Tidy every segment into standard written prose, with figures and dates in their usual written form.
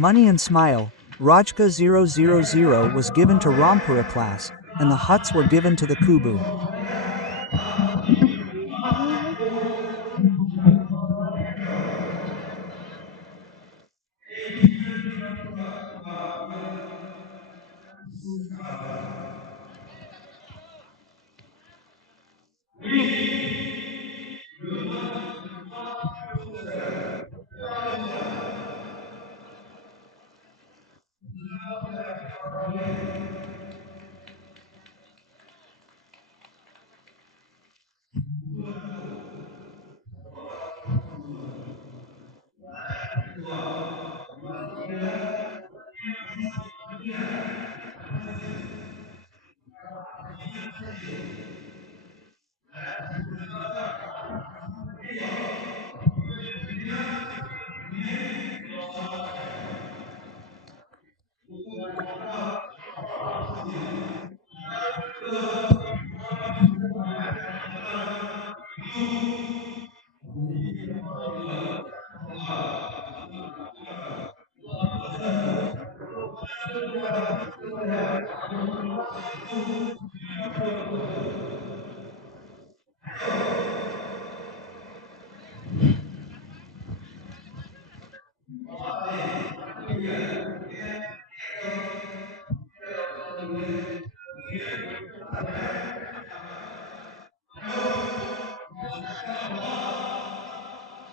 Money and Smile, Rajka 000 was given to Rampura class, and the huts were given to the Kubu.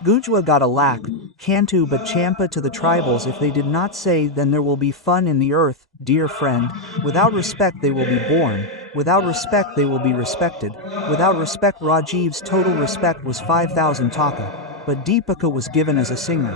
Gujwa got a lack, Cantu but Champa to the tribals. If they did not say, then there will be fun in the earth, dear friend. Without respect they will be born, without respect they will be respected. Without respect Rajiv's total respect was 5,000 taka, but Deepika was given as a singer.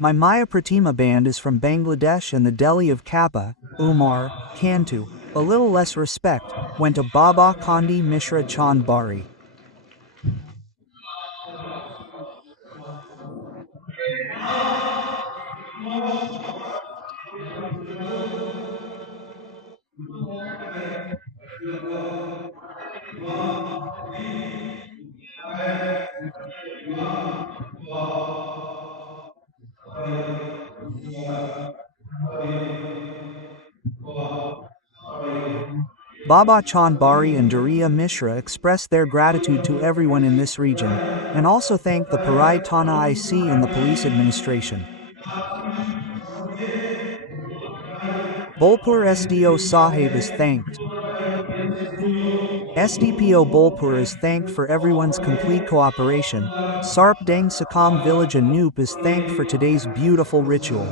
My Maya Pratima band is from Bangladesh and the Delhi of Kappa, Umar, Cantu. A little less respect went to Baba Kandi Mishra Chand Bari. Baba Chand Bari and Duriya Mishra expressed their gratitude to everyone in this region, and also thanked the Parai Thana IC and the police administration. Bolpur SDO Sahib is thanked. SDPO Bolpur is thanked for everyone's complete cooperation. Sarp Dang Sakam village Anup is thanked for today's beautiful ritual.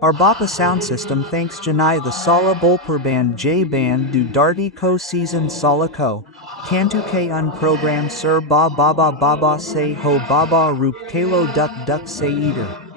Our Bapa sound system thanks Janai the Sala Bolpur Band J Band du Darty Ko Season Sala Ko. Kantu K Un Program Sir Ba Baba Baba Say Ho Baba Roop Kalo Duck Duck Say Eater.